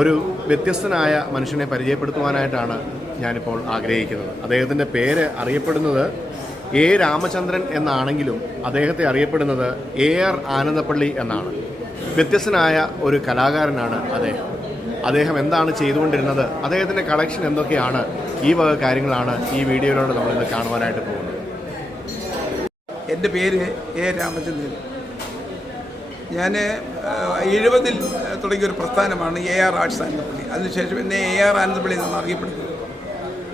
ഒരു വ്യത്യസ്തനായ മനുഷ്യനെ പരിചയപ്പെടുത്തുവാനായിട്ടാണ് ഞാനിപ്പോൾ ആഗ്രഹിക്കുന്നത്. അദ്ദേഹത്തിൻ്റെ പേര് അറിയപ്പെടുന്നത് എ രാമചന്ദ്രൻ എന്നാണെങ്കിലും അദ്ദേഹത്തെ അറിയപ്പെടുന്നത് AR ആനന്ദപ്പള്ളി എന്നാണ്. വ്യത്യസ്തനായ ഒരു കലാകാരനാണ് അദ്ദേഹം എന്താണ് ചെയ്തുകൊണ്ടിരുന്നത്, അദ്ദേഹത്തിൻ്റെ കളക്ഷൻ എന്തൊക്കെയാണ്, ഈ വക കാര്യങ്ങളാണ് ഈ വീഡിയോയിലൂടെ നമ്മളിന്ന് കാണുവാനായിട്ട് പോകുന്നത്. എൻ്റെ പേര് A രാമചന്ദ്രൻ. ഞാൻ 70-ൽ തുടങ്ങിയൊരു പ്രസ്ഥാനമാണ് AR ആർട്സ് ആനന്ദപ്പള്ളി. അതിനുശേഷം എന്നെ AR ആനന്ദപ്പള്ളി എന്നാണ് അറിയപ്പെടുന്നത്.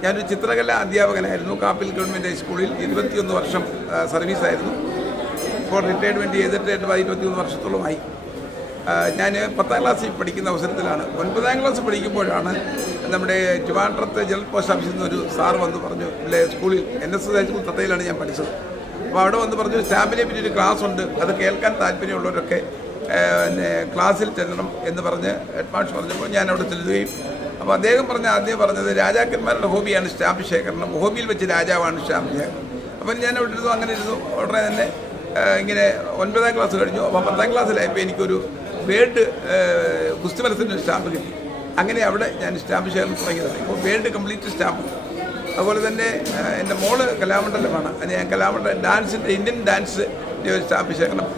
ഞാനൊരു ചിത്രകലാ അധ്യാപകനായിരുന്നു. കാപ്പിൽ ഗവൺമെൻറ് ഹൈസ്കൂളിൽ 21 വർഷം സർവീസായിരുന്നു. ഇപ്പോൾ റിട്ടയർമെൻറ്റ് ചെയ്തിട്ട് 21 വർഷത്തോളമായി. ഞാൻ 10ാം ക്ലാസ്സിൽ പഠിക്കുന്ന അവസരത്തിലാണ്, 9ാം ക്ലാസ് പഠിക്കുമ്പോഴാണ് നമ്മുടെ ട്രിവാൻഡ്രത്തെ ജനറൽ പോസ്റ്റ് ഓഫീസിൽ നിന്ന് ഒരു സാറ് വന്ന് പറഞ്ഞു, ഇല്ലേ സ്കൂളിൽ NSS ഹൈസ്കൂൾ തട്ടയിലാണ് ഞാൻ പഠിച്ചത്. അപ്പോൾ അവിടെ വന്ന് പറഞ്ഞു, സ്റ്റാമ്പിനെ പറ്റി ഒരു ക്ലാസ് ഉണ്ട്, അത് കേൾക്കാൻ താല്പര്യമുള്ളവരൊക്കെ ക്ലാസ്സിൽ ചെല്ലണം എന്ന് പറഞ്ഞ് ഹെഡ് മാസ്റ്റർ പറഞ്ഞപ്പോൾ ഞാൻ അവിടെ ചെല്ലുകയും, അപ്പോൾ അദ്ദേഹം ആദ്യം പറഞ്ഞത് രാജാക്കന്മാരുടെ ഹോബിയാണ് സ്റ്റാമ്പ് ശേഖരണം, ഹോബിയിൽ വെച്ച് രാജാവാണ് സ്റ്റാമ്പ് ശേഖരണം. അപ്പം ഞാൻ അവിടെ ഇരുന്നു, അങ്ങനെ ഇരുന്നു. ഉടനെ തന്നെ ഇങ്ങനെ 9ാം ക്ലാസ് കഴിഞ്ഞു. അപ്പോൾ 10ാം ക്ലാസ്സിലായപ്പോൾ എനിക്കൊരു വേൾഡ് ഗുസ്തി മത്സരത്തിന് സ്റ്റാമ്പ് കിട്ടി. അങ്ങനെ അവിടെ ഞാൻ സ്റ്റാമ്പ് ശേഖരണം തുടങ്ങിയതാണ്. ഇപ്പോൾ വേൾഡ് കംപ്ലീറ്റ് സ്റ്റാമ്പ്. അതുപോലെ തന്നെ എൻ്റെ മോള് കലാമണ്ഡലമാണ്. അത് ഞാൻ കലാമണ്ഡലം ഡാൻസിൻ്റെ ഇന്ത്യൻ ഡാൻസിൻ്റെ ഒരു സ്റ്റാമ്പ് ശേഖരണം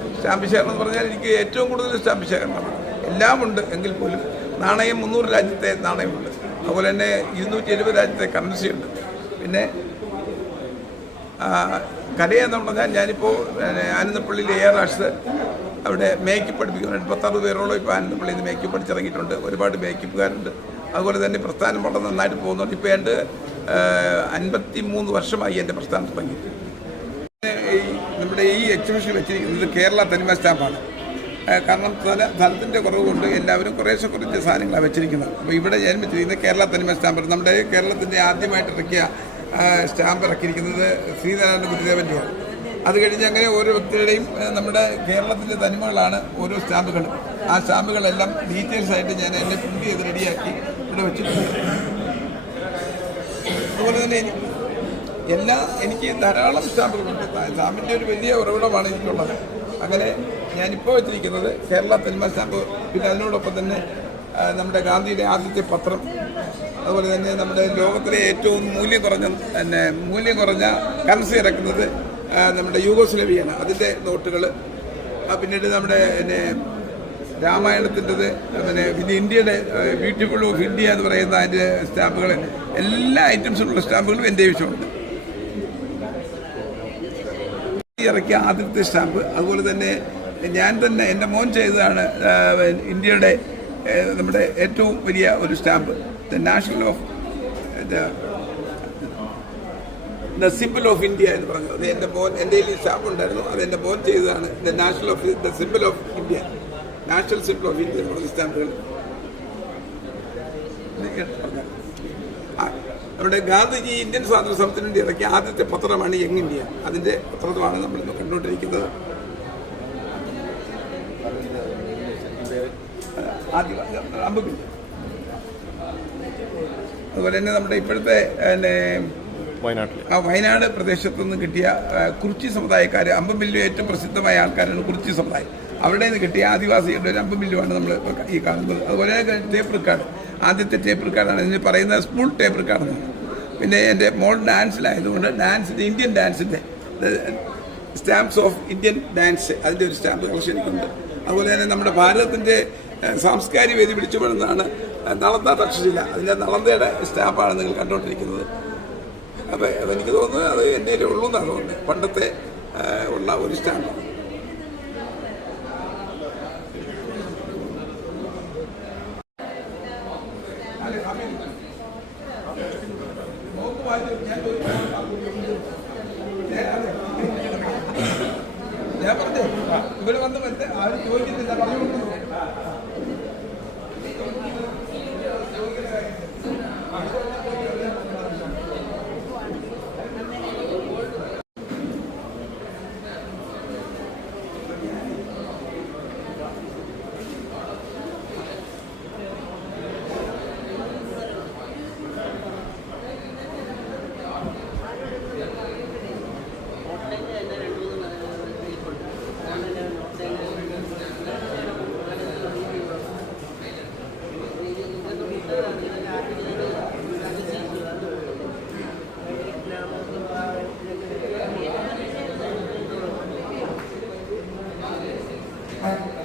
എന്ന് പറഞ്ഞാൽ എനിക്ക് ഏറ്റവും കൂടുതൽ സ്റ്റാമ്പ് ശേഖരണമാണ്. എല്ലാമുണ്ട് എങ്കിൽ പോലും നാണയം 300 രാജ്യത്തെ നാണയമുണ്ട്. അതുപോലെ തന്നെ 270 രാജ്യത്തെ കറൻസിയുണ്ട്. പിന്നെ കലയെന്ന് പറഞ്ഞാൽ ഞാനിപ്പോൾ ആനന്ദപ്പള്ളിയിൽ AR ആർട്സ് അവിടെ മേക്കപ്പ് പഠിപ്പിക്കുന്നുണ്ട്. 10-60 പേരോളം ഇപ്പോൾ ആനന്ദപ്പള്ളിയിൽ നിന്ന് മേക്കപ്പ് പഠിച്ചിറങ്ങിയിട്ടുണ്ട്. ഒരുപാട് മേക്കപ്പുകാരുണ്ട്. അതുപോലെ തന്നെ പ്രസ്ഥാനം വളരെ നന്നായിട്ട് പോകുന്നുണ്ട്. ഇപ്പോൾ 53 വർഷമായി എൻ്റെ പ്രസ്ഥാനം തുടങ്ങി. നമ്മുടെ ഈ എക്സിബിഷൻ വെച്ചിരിക്കുന്നത് കേരള തനിമ സ്റ്റാമ്പാണ്. കാരണം സ്ഥലത്തിൻ്റെ കുറവ് കൊണ്ട് എല്ലാവരും കുറേശ്ശെ കുറച്ച് സാധനങ്ങളാണ് വെച്ചിരിക്കുന്നത്. അപ്പോൾ ഇവിടെ ഞാൻ വെച്ചിരിക്കുന്നത് കേരള തനിമ സ്റ്റാമ്പ്. നമ്മുടെ കേരളത്തിൻ്റെ ആദ്യമായിട്ട് ഇറക്കിയ സ്റ്റാമ്പ് ഇറക്കിയിരിക്കുന്നത് ശ്രീനാരായണ ഗുരുദേവൻ്റെയാണ്. അത് കഴിഞ്ഞ് അങ്ങനെ ഓരോ വ്യക്തികളുടെയും നമ്മുടെ കേരളത്തിൻ്റെ തനിമകളാണ് ഓരോ സ്റ്റാമ്പുകളും. ആ സ്റ്റാമ്പുകളെല്ലാം ഡീറ്റെയിൽസ് ആയിട്ട് ഞാൻ എന്നെ പ്രിൻ്റ് ചെയ്ത് റെഡിയാക്കി ഇവിടെ വെച്ചിട്ടുണ്ട്. അതുപോലെ തന്നെ എനിക്ക് ധാരാളം സ്റ്റാമ്പുകളുണ്ട്. സ്റ്റാമ്പിൻ്റെ ഒരു വലിയ ഉറവിടമാണ് എനിക്കുള്ളത്. അങ്ങനെ ഞാനിപ്പോൾ വെച്ചിരിക്കുന്നത് കേരള തനിമ സ്റ്റാമ്പ്. പിന്നെ അതിനോടൊപ്പം തന്നെ നമ്മുടെ ഗാന്ധിയുടെ ആദ്യത്തെ പത്രം, അതുപോലെ തന്നെ നമ്മുടെ ലോകത്തിലെ ഏറ്റവും മൂല്യം കുറഞ്ഞ കറൻസി ഇറക്കുന്നത് നമ്മുടെ യൂഗോസ്ലേവിയാണ്. അതിൻ്റെ നോട്ടുകൾ, പിന്നീട് നമ്മുടെ രാമായണത്തിൻ്റെത്, പിന്നെ ഇന്ത്യയുടെ ബ്യൂട്ടിഫുൾ ഓഫ് ഇന്ത്യ എന്ന് പറയുന്ന അതിൻ്റെ സ്റ്റാമ്പുകൾ, എല്ലാ ഐറ്റംസിലുള്ള സ്റ്റാമ്പുകളും എൻ്റെ വിഷയമുണ്ട്. ഇറക്കിയ ആദ്യത്തെ സ്റ്റാമ്പ്. അതുപോലെ തന്നെ ഞാൻ തന്നെ എൻ്റെ മോൻ ചെയ്തതാണ് ഇന്ത്യയുടെ നമ്മുടെ ഏറ്റവും വലിയ ഒരു stamp, the simple of India എന്ന് പറഞ്ഞത്. അത് എൻ്റെ ഈ സ്റ്റാമ്പ് ഉണ്ടായിരുന്നു. അത് എൻ്റെ മോൻ ചെയ്തതാണ്. The simple of India, national simple of India എന്ന് പറഞ്ഞ സ്റ്റാമ്പുകൾ. നമ്മുടെ ഗാന്ധിജി ഇന്ത്യൻ സ്വാതന്ത്ര്യ സമരത്തിന് വേണ്ടി ഇറക്കിയ ആദ്യത്തെ പത്രമാണ് യങ് ഇന്ത്യ. അതിൻ്റെ പത്രമാണ് നമ്മളിന്ന് കണ്ടുകൊണ്ടിരിക്കുന്നത്. അതുപോലെ തന്നെ നമ്മുടെ ഇപ്പോഴത്തെ വയനാട് പ്രദേശത്തു നിന്ന് കിട്ടിയ കുറിച്ചി സമുദായക്കാർ, അമ്പമില്ലു ഏറ്റവും പ്രസിദ്ധമായ ആൾക്കാരാണ് കുറിച്ചി സമുദായം. അവിടെ നിന്ന് കിട്ടിയ ആദിവാസികളുടെ ഒരു അമ്പമില്ലുമാണ് നമ്മൾ ഈ കാണുന്നത്. അതുപോലെ ടേപ്പ് റെക്കോർഡ്, ആദ്യത്തെ ടേപ്പ് റെക്കോർഡാണ്. ഇതിന് പറയുന്നത് സ്പൂൾ ടേപ്പ് റെക്കോർഡെന്നാണ്. പിന്നെ എൻ്റെ മോൾ ഡാൻസിലായതുകൊണ്ട് ഇന്ത്യൻ ഡാൻസിൻ്റെ സ്റ്റാമ്പ്സ് ഓഫ് ഇന്ത്യൻ ഡാൻസ്, അതിൻ്റെ ഒരു സ്റ്റാമ്പ് കളക്ഷൻ എനിക്കുണ്ട്. അതുപോലെ തന്നെ നമ്മുടെ ഭാരതത്തിൻ്റെ സാംസ്കാരിക വേദി വിളിച്ചുപെടുന്നതാണ് നളന്ദ തക്ഷശില. അതിൻ്റെ നളന്ദയുടെ സ്റ്റാമ്പാണ് നിങ്ങൾ കണ്ടുകൊണ്ടിരിക്കുന്നത്. അപ്പോൾ അതെനിക്ക് തോന്നുന്നത് അത് എൻ്റെ ഉള്ളൂ എന്നാണ് തോന്നുന്നത്. പണ്ടത്തെ ഉള്ള ഒരു സ്റ്റാമ്പാണ്. ഞാൻ പറഞ്ഞേ ഇവിടെ വന്ന് ആരും ചോദിക്കുന്നില്ല, പറഞ്ഞു കൊടുക്കുന്നു. നന്ദി.